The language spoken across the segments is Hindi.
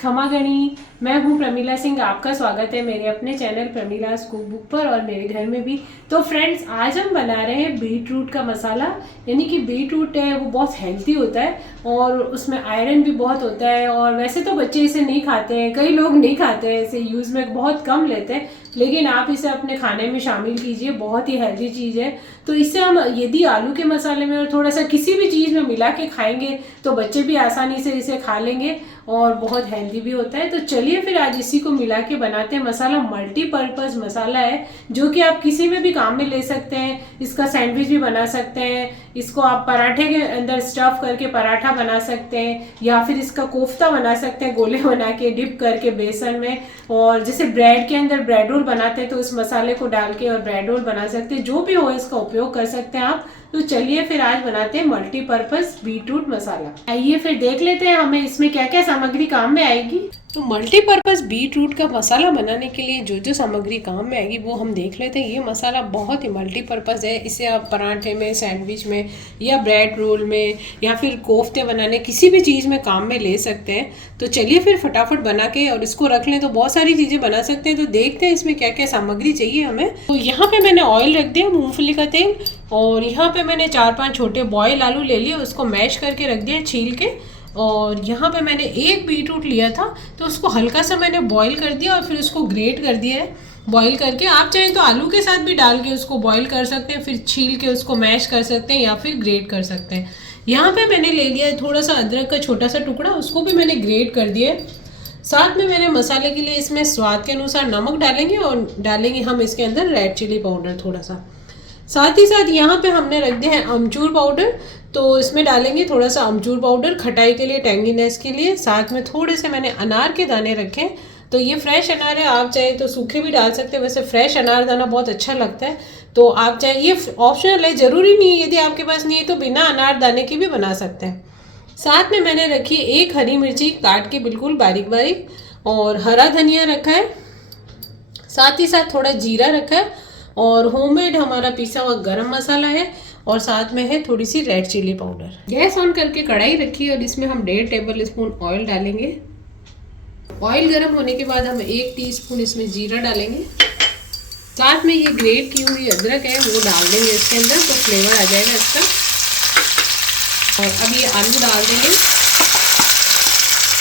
खमा गणी। मैं हूं प्रमीला सिंह, आपका स्वागत है मेरे अपने चैनल प्रमीलास कुक बुक पर और मेरे घर में भी। तो फ्रेंड्स, आज हम बना रहे हैं बीट रूट का मसाला। यानी कि बीट रूट है वो बहुत हेल्दी होता है और उसमें आयरन भी बहुत होता है। और वैसे तो बच्चे इसे नहीं खाते हैं, कई लोग नहीं खाते हैं, इसे यूज़ में बहुत कम लेते हैं, लेकिन आप इसे अपने खाने में शामिल कीजिए, बहुत ही हेल्दी चीज़ है। तो इससे हम यदि आलू के मसाले में और थोड़ा सा किसी भी चीज़ में मिला के खाएंगे तो बच्चे भी आसानी से इसे खा लेंगे और बहुत हेल्दी भी होता है। तो चलिए फिर आज इसी को मिला के बनाते हैं मसाला। मल्टीपर्पज़ मसाला है जो कि आप किसी में भी काम में ले सकते हैं। इसका सैंडविच भी बना सकते हैं, इसको आप पराठे के अंदर स्टफ करके पराठा बना सकते हैं, या फिर इसका कोफ्ता बना सकते हैं गोले बना के डिप करके बेसन में। और जैसे ब्रेड के अंदर ब्रेड रोल बनाते हैं तो इस मसाले को डाल के और ब्रेड रोल बना सकते हैं। जो भी हो इसका उपयोग कर सकते हैं आप। तो चलिए फिर आज बनाते हैं मल्टीपर्पज़ बीटरूट मसाला। आइए फिर देख लेते हैं हमें इसमें क्या क्या सामग्री काम में आएगी। तो मल्टीपर्पज़ बीटरूट का मसाला बनाने के लिए जो जो सामग्री काम में आएगी वो हम देख लेते हैं। ये मसाला बहुत ही मल्टीपर्पज़ है, इसे आप पराठे में, सैंडविच में या ब्रेड रोल में या फिर कोफ्ते बनाने किसी भी चीज़ में काम में ले सकते हैं। तो चलिए फिर फटाफट बना के और इसको रख लें तो बहुत सारी चीज़ें बना सकते हैं। तो देखते हैं इसमें क्या क्या सामग्री चाहिए हमें। तो यहाँ पे मैंने ऑयल रख दिया, मूंगफली का तेल, और यहाँ पे मैंने 4-5 छोटे बॉयल आलू ले लिए, उसको मैश करके रख दिया छील के। और यहाँ पे मैंने एक बीटरूट लिया था तो उसको हल्का सा मैंने बॉईल कर दिया और फिर उसको ग्रेट कर दिया है। बॉईल करके आप चाहें तो आलू के साथ भी डाल के उसको बॉईल कर सकते हैं, फिर छील के उसको मैश कर सकते हैं या फिर ग्रेट कर सकते हैं। यहाँ पे मैंने ले लिया है थोड़ा सा अदरक का छोटा सा टुकड़ा, उसको भी मैंने ग्रेट कर दिया है। साथ में मैंने मसाले के लिए इसमें स्वाद के अनुसार नमक डालेंगे और डालेंगे हम इसके अंदर रेड चिली पाउडर थोड़ा सा। साथ ही साथ यहाँ पे हमने रख दिया है अमचूर पाउडर, तो इसमें डालेंगे थोड़ा सा अमचूर पाउडर खटाई के लिए, टेंगीनेस के लिए। साथ में थोड़े से मैंने अनार के दाने रखे हैं, तो ये फ्रेश अनार है, आप चाहे तो सूखे भी डाल सकते हैं। वैसे फ्रेश अनार दाना बहुत अच्छा लगता है, तो आप चाहे, ये ऑप्शनल है, ज़रूरी नहीं है, यदि आपके पास नहीं है तो बिना अनार दाने की भी बना सकते हैं। साथ में मैंने रखी एक हरी मिर्ची काट के बिल्कुल बारीक बारीक, और हरा धनिया रखा है, साथ ही साथ थोड़ा जीरा रखा है, और होममेड हमारा पिसा हुआ गरम मसाला है, और साथ में है थोड़ी सी red chilli powder. Gas on करके कढ़ाई रखी और इसमें हम 1.5 टेबल स्पून ऑयल डालेंगे। ऑयल गर्म होने के बाद हम 1 टीस्पून इसमें जीरा डालेंगे। साथ में ये ग्रेट की हुई अदरक है वो डाल देंगे इसके अंदर, तो फ्लेवर आ जाएगा इसका। और अब ये आलू डाल देंगे।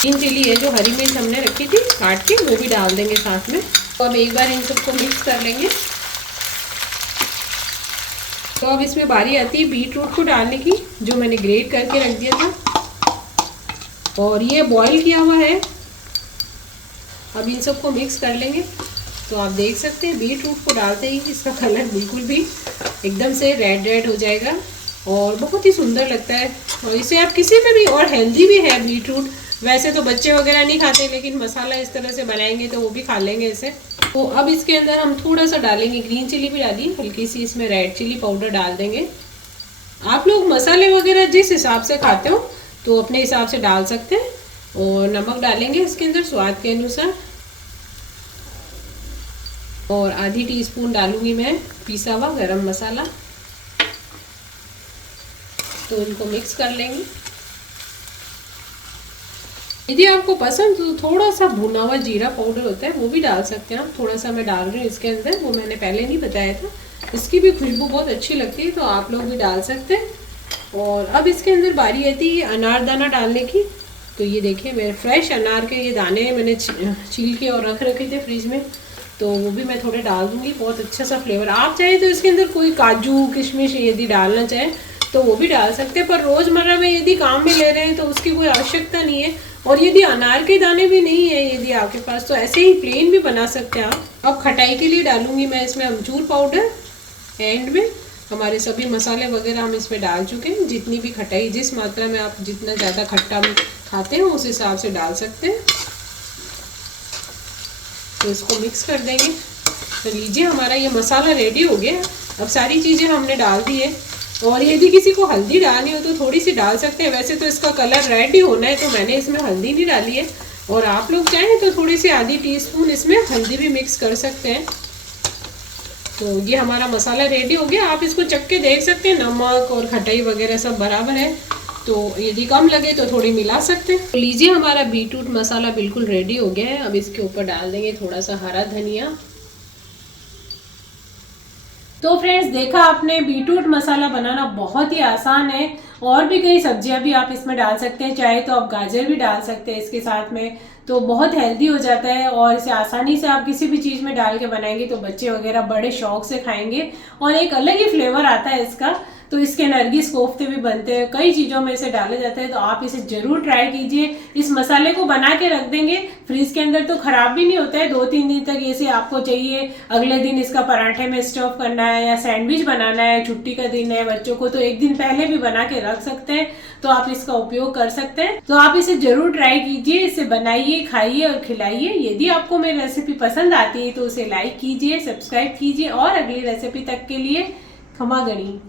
3 चिली है जो हरी मिर्च हमने रखी थी काट के, वो भी डाल देंगे साथ में। तो अब एक बार इन सबको मिक्स कर लेंगे। तो अब इसमें बारी आती है बीटरूट को डालने की, जो मैंने ग्रेट करके रख दिया था, और ये बॉईल किया हुआ है। अब इन सबको मिक्स कर लेंगे। तो आप देख सकते हैं बीटरूट को डालते ही इसका कलर बिल्कुल भी एकदम से रेड रेड हो जाएगा और बहुत ही सुंदर लगता है। और इसे आप किसी में भी, और हेल्दी भी है बीटरूट। वैसे तो बच्चे वगैरह नहीं खाते, लेकिन मसाला इस तरह से बनाएंगे तो वो भी खा लेंगे इसे। तो अब इसके अंदर हम थोड़ा सा डालेंगे, ग्रीन चिली भी डाली, हल्की सी इसमें रेड चिली पाउडर डाल देंगे। आप लोग मसाले वगैरह जिस हिसाब से खाते हो तो अपने हिसाब से डाल सकते हैं। और नमक डालेंगे इसके अंदर स्वाद के अनुसार, और आधी टीस्पून डालूंगी मैं पिसा हुआ गरम मसाला। तो इनको मिक्स कर लेंगे। यदि आपको पसंद तो थोड़ा सा भुना हुआ जीरा पाउडर होता है वो भी डाल सकते हैं आप। थोड़ा सा मैं डाल रही हूँ इसके अंदर, वो मैंने पहले नहीं बताया था। इसकी भी खुशबू बहुत अच्छी लगती है, तो आप लोग भी डाल सकते हैं। और अब इसके अंदर बारी आती है अनार दाना डालने की। तो ये देखिए मेरे फ्रेश अनार के ये दाने मैंने छील के और रख रखे थे फ्रिज में, तो वो भी मैं थोड़े डाल दूँगी। बहुत अच्छा सा फ्लेवर। आप चाहे तो इसके अंदर कोई काजू किशमिश यदि डालना चाहें तो वो भी डाल सकते हैं, पर रोज़मर्रा में यदि काम में ले रहे हैं तो उसकी कोई आवश्यकता नहीं है। और यदि अनार के दाने भी नहीं है यदि आपके पास, तो ऐसे ही प्लेन भी बना सकते हैं आप। अब खटाई के लिए डालूंगी मैं इसमें अमचूर पाउडर एंड में। हमारे सभी मसाले वगैरह हम इसमें डाल चुके हैं। जितनी भी खटाई, जिस मात्रा में आप जितना ज़्यादा खट्टा खाते हैं उस हिसाब से डाल सकते हैं। तो इसको मिक्स कर देंगे। तो लीजिए हमारा ये मसाला रेडी हो गया। अब सारी चीज़ें हमने डाल दी है, और यदि किसी को हल्दी डालनी हो तो थोड़ी सी डाल सकते हैं। वैसे तो इसका कलर रेड ही होना है, तो मैंने इसमें हल्दी नहीं डाली है। और आप लोग चाहें तो थोड़ी सी आधी टीस्पून इसमें हल्दी भी मिक्स कर सकते हैं। तो ये हमारा मसाला रेडी हो गया। आप इसको चख के देख सकते हैं, नमक और खटाई वगैरह सब बराबर है। तो यदि कम लगे तो थोड़ी मिला सकते हैं। तो लीजिए हमारा बीटरूट मसाला बिल्कुल रेडी हो गया है। अब इसके ऊपर डाल देंगे थोड़ा सा हरा धनिया। तो फ्रेंड्स देखा आपने, बीटरूट मसाला बनाना बहुत ही आसान है। और भी कई सब्जियां भी आप इसमें डाल सकते हैं, चाहे तो आप गाजर भी डाल सकते हैं इसके साथ में, तो बहुत हेल्दी हो जाता है। और इसे आसानी से आप किसी भी चीज़ में डाल के बनाएंगे तो बच्चे वगैरह बड़े शौक से खाएंगे और एक अलग ही फ्लेवर आता है इसका। तो इसके नरगिस कोफ्ते भी बनते हैं, कई चीज़ों में इसे डाले जाते हैं। तो आप इसे जरूर ट्राई कीजिए। इस मसाले को बना के रख देंगे फ्रीज के अंदर तो खराब भी नहीं होता है। 2-3 दिन तक इसे आपको चाहिए, अगले दिन इसका पराठे में स्टफ करना है या सैंडविच बनाना है, छुट्टी का दिन है बच्चों को, तो एक दिन पहले भी बना के रख सकते हैं। तो आप इसका उपयोग कर सकते हैं। तो आप इसे जरूर ट्राई कीजिए, इसे बनाइए, खाइए और खिलाइए। यदि आपको मेरी रेसिपी पसंद आती है तो उसे लाइक कीजिए, सब्सक्राइब कीजिए और अगली रेसिपी तक के लिए खमा गणी।